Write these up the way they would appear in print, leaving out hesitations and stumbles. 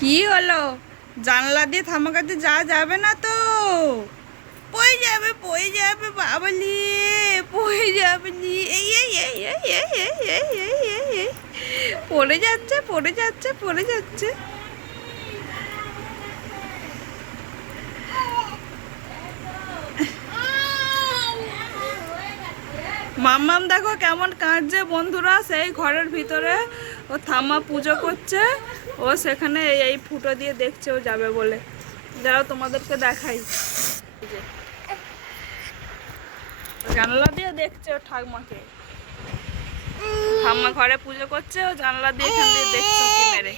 কি হলো? জানলা দিয়ে থামাকাতে যাওয়া যাবে না তো? পড়ে যাবে, পড়ে যাবে বাবলি, পড়ে যাবে নি। এই এই এই এই এই এই এই এই এই এই পড়ে যাচ্ছে, পড়ে যাচ্ছে, পড়ে যাচ্ছে। মাম্মাম দেখো কেমন কাঁদছে বন্ধুরা, সেই ঘরের ভিতরে ও থাম্মা পুজো করছে। ও সেখানে এই ফুটো দিয়ে দেখছে ও যাবে বলে। যাও তোমাদেরকে দেখাই। জানলা দিয়ে দেখছে ও ঠাকমাকে। ঠাম্মা ঘরে পুজো করছে, ও জানলা দিয়ে এখান দিয়ে দেখছে কি মেরে।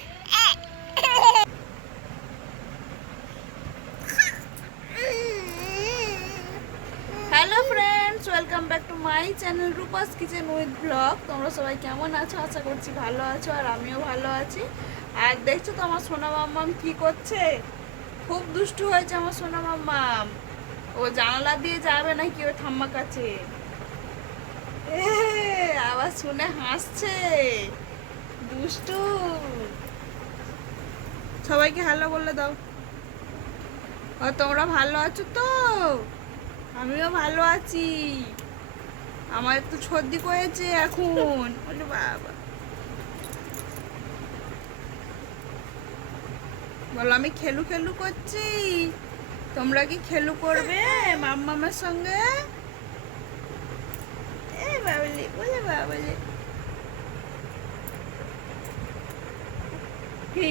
Hello friends, welcome back to my channel Rupa's kitchen with blog. তোমরা সবাই কেমন আছো? আশা করছি ভালো আছো, আর আমিও ভালো আছি। আর দেখছো তো আমার সোনা মাম্মাম কি করছে? খুব দুষ্টু হয়েছে আমার সোনা মাম্মাম। ও জানালা দিয়ে যাবে নাকি ওর ঠাম্মা কাছে। আবার শুনে হাসছে, দুষ্টু। সবাইকে হ্যালো বলে দাও। ও তোমরা ভালো আছো তো? আমিও ভালো আছি। আমার একটু সর্দি করেছে এখন। বলে বাবা, বলো আমি খেলু খেলু করছি। তোমরা কি খেলু করবে মাম্মামের সঙ্গে? এ বাবলি, বলে বাবলি। কি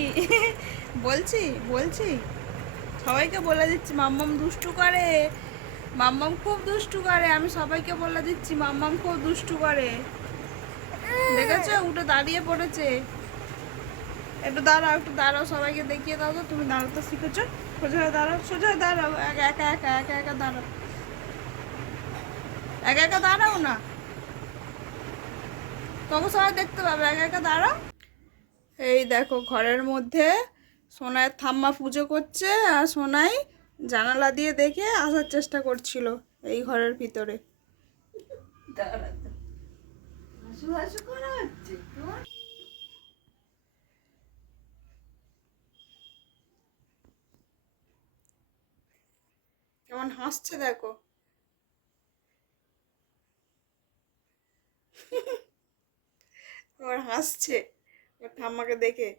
বলছি বলছি সবাইকে বলে দিচ্ছি মাম্মাম দুষ্টু করে। মাম্মাম খুব দুষ্টু করে। আমি সবাইকে বলে দিচ্ছি মাম্মাম খুব দুষ্টু করে। দেখেছো উঠে দাঁড়িয়ে পড়েছে। একটু দাঁড়াও, একটু দাঁড়াও, সবাইকে দেখিয়ে দাও তো। তুমি দাঁড়াতে শিখেছো। সোজা হয়ে দাঁড়াও, সোজা হয়ে দাঁড়াও। একা একা একা একা একা দাঁড়াও, একা একা দাঁড়াও না। তখন সবাই দেখতে পাবে। একা একা দাঁড়াও। এই দেখো ঘরের মধ্যে সোনার ঠাম্মা পুজো করছে, আর সোনাই জানালা দিয়ে দেখে আসার চেষ্টা করছিল এই ঘরের ভিতরে। কেমন হাসছে দেখো। আবার হাসছে ওর ঠাম্মাকে দেখে।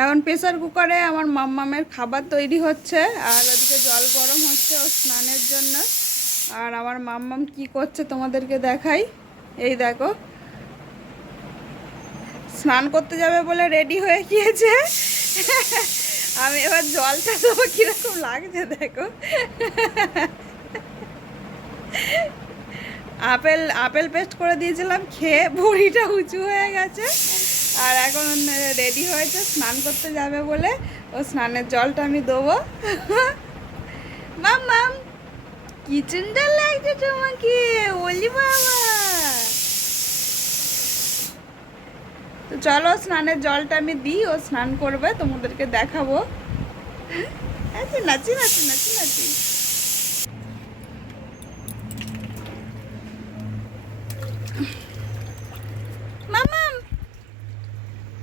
এখন প্রেসার কুকারে আমার মাম্মামের খাবার তৈরি হচ্ছে, আর ওদিকে জল গরম হচ্ছে ও স্নানের জন্য। আর আমার মাম্মাম কি করছে তোমাদেরকে দেখাই। এই দেখো, স্নান করতে যাবে বলে রেডি হয়ে গিয়েছে। আমি এবার জলটা দেবো, কিরকম লাগছে দেখো। আপেল আপেল পেস্ট করে দিয়েছিলাম, খেয়ে ভুঁড়িটা উঁচু হয়ে গেছে। আর এখন রেডি হয়েছে স্নান করতে যাবে বলে। ও স্নানের জলটা আমি দেবো। মাম্মাম কি সুন্দর লাগছে তোমাকে, ওলি বাবা। তো চলো স্নানের জলটা আমি দিই, ও স্নান করবে, তোমাদেরকে দেখাবো। আচ্ছা, নাচি নাচি নাচি নাচি। মাম্মাম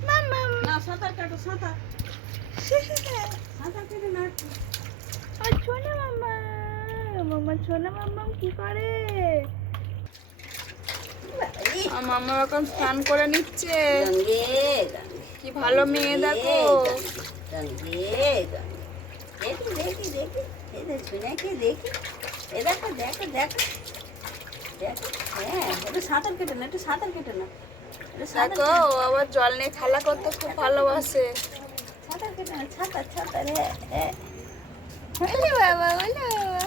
মাম্মাম, না সাঁতার কাটো, সাঁতার সাঁতার কেটে নাচি। আর ছোনা মাম্মা, মাম্মা ছোনা মাম্মাম কি করে? মাম্মা এখন স্নান করে নিচ্ছে। কি ভালো মেয়ে দেখো। সাঁতার কেটে না, একটু সাঁতার কেটে না। দেখো আবার জল নিয়ে খেলা করতে খুব ভালোবাসে। সাঁতার কেটে না, ছাতার ছাতার। বলে বাবা, বলে বাবা।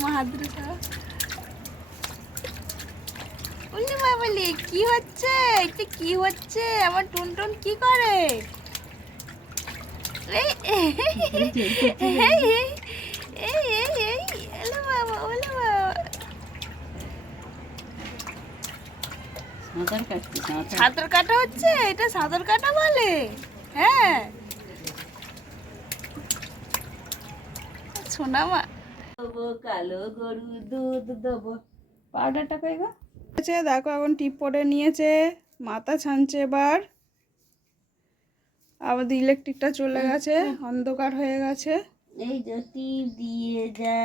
মা হাত ধরে, বললি মা, বলি কি হচ্ছে এটা, কি হচ্ছে? আমার টুনটুন কি করে? এই এই এই এই, বলে বাবা, বলে বাবা। সাঁতার কাটছি, সাঁতার কাটা হচ্ছে, এটা সাঁতার কাটা বলে। হ্যাঁ সোনা মা। দেবো কালো গরু দুধ দেবো। পাউডারটা কই গো? দেখো এখন টিপ পরে নিয়েছে, মাথা ছানছে এবার। আমাদের ইলেকট্রিকটা চলে গেছে, অন্ধকার হয়ে গেছে। এই যে টিপ দিয়ে যা,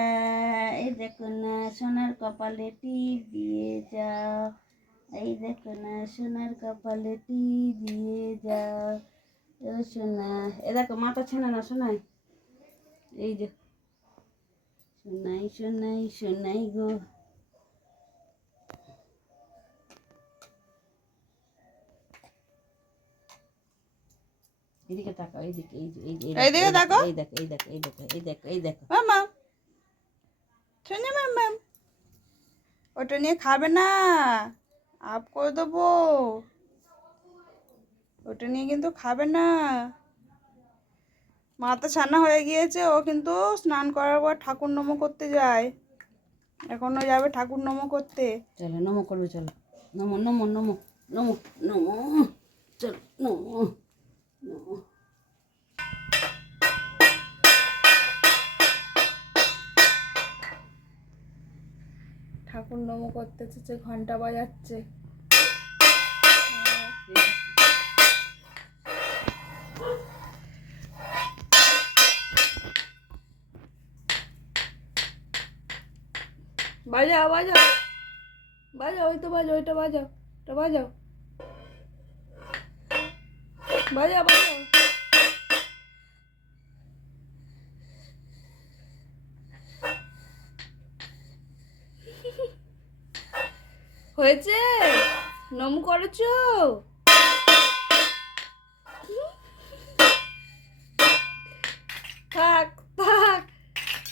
এই দেখো না সোনার কপালে টিপ দিয়ে যা, এই দেখো না সোনার কপালে টিপ দিয়ে যা, ও সোনা। এ দেখো মাথা ছেনা না শোনাই, এই যে শোনাই শোনাই শোনাই গো। এদিকে তাকাও, এইদিকে, এই যে এইদিকে তাকাও। এই দেখো এই দেখো এই দেখো এই দেখো এই দেখো। মামা শুনে ম্যাম, ওটা নিয়ে খাবে না, আপ করে দেবো। ওটা নিয়ে কিন্তু খাবে না। মাথা ছানা হয়ে গিয়েছে, ও কিন্তু স্নান করার পর ঠাকুর নমো করতে যায়। এখনো যাবে ঠাকুর নমো করতে। চলো নমো করবে, চলো নমো নমো নমো নমো নমো, চলো নমো নমো। ঠাকুর নমো করতেছে, যে ঘন্টা বাজাচ্ছে। বাজাও বাজাও বাজাও, ওই তো বাজাও, ওইটা বাজাও, ওটা বাজাও, বাজাও বাজাও। হয়েছে? নম করেছো? থাক থাক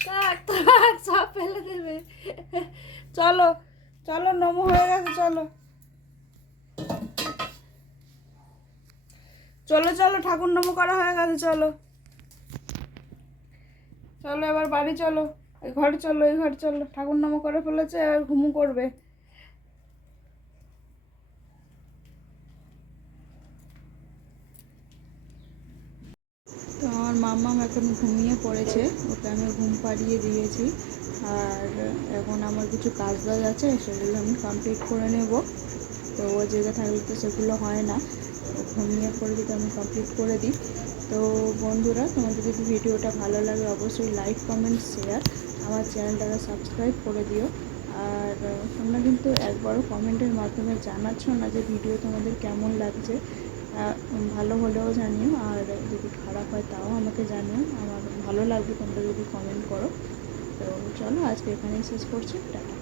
থাক থাক, সব ফেলে দেবে। চলো চলো, নম হয়ে গেছে, চলো চলো চলো, ঠাকুর নম করা হয়ে গেছে, চলো চলো এবার বাড়ি চলো, এই ঘরে চলো, এই ঘরে চলো। ঠাকুর নম করে ফেলেছে, এবার ঘুমু করবে। তো আমার মাম্মাম এখন ঘুমিয়ে পড়েছে, ওকে আমি ঘুম পাড়িয়ে দিয়েছি। আর এখন আমার কিছু কাজ বাজ আছে, সেগুলো আমি কমপ্লিট করে নেব। তো ও জেগে থাকলে তো সেগুলো হয় না, ও ঘুমিয়ে পড়ে যদি আমি কমপ্লিট করে দিই। তো বন্ধুরা, তোমাদের যদি ভিডিওটা ভালো লাগে অবশ্যই লাইক কমেন্ট শেয়ার, আমার চ্যানেলটাকে সাবস্ক্রাইব করে দিও। আর তোমরা কিন্তু একবারও কমেন্টের মাধ্যমে জানাচ্ছ না যে ভিডিও তোমাদের কেমন লাগছে। ভালো হলেও জানিও, আর যদি খারাপ হয় তাও আমাকে জানিও। আমার ভালো লাগবে তোমরা যদি কমেন্ট করো। তো চলো আজকে এখানেই শেষ করছি, টাটা।